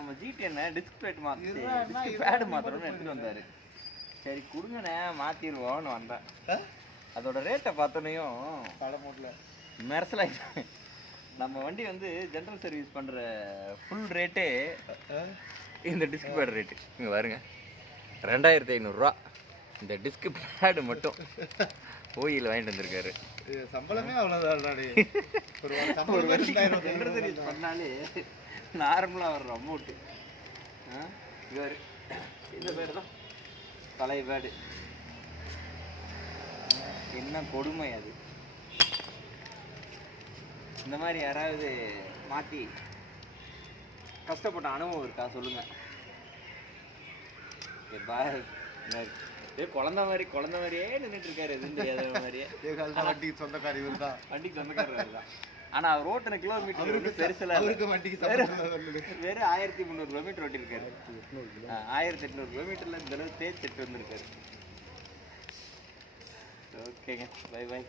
நம்ம ஜிடிஎன்னை disk plate மாற்றி disk pad மாற்றணும்னு எடுத்துகிட்டு வந்தார். சரி கொடுங்கண்ணே மாற்றிடுவோன்னு வந்தேன். அதோட ரேட்டை பார்த்தோன்னையும் மெரசலாயிட்டேன். நம்ம வண்டி வந்து ஜென்ரல் சர்வீஸ் பண்ணுற ஃபுல் ரேட்டே இந்த டிஸ்க் பேடு ரேட்டு. இங்கே பாருங்க 2500 இந்த டிஸ்க் பேடு மட்டும் ஓயில் வாங்கிட்டு வந்திருக்காரு. சம்பளமே அவ்வளோதான். ஒரு வண்டி ஜென்ரல் சர்வீஸ் பண்ணாலே நார்மலாக வர்ற அமௌண்ட்டு இவர் இந்த பேடு தான் பழைய பேடு. என்ன கொடுமை அது. இந்த மாதிரி யாராவது மாற்றி கஷ்டப்பட்ட அனுபவம் இருக்கா சொல்லுங்க. குழந்தை மாதிரியே நின்றுட்டு இருக்காரு. எதுவும் தெரியாத மாதிரியே. வண்டிக்கு சொந்தக்காரி தான். வண்டிக்கு சொந்தக்காரர் தான். ஆனால் அவர் ஓட்டின கிலோமீட்டர் பெருசில் வெறும் 1300 கிலோமீட்டர் ஓட்டிருக்காரு. 1800 கிலோமீட்டரில் இந்த அளவு தேய்ச்சிட்டு வந்திருக்காரு. ஓகேங்க, பை பாய்.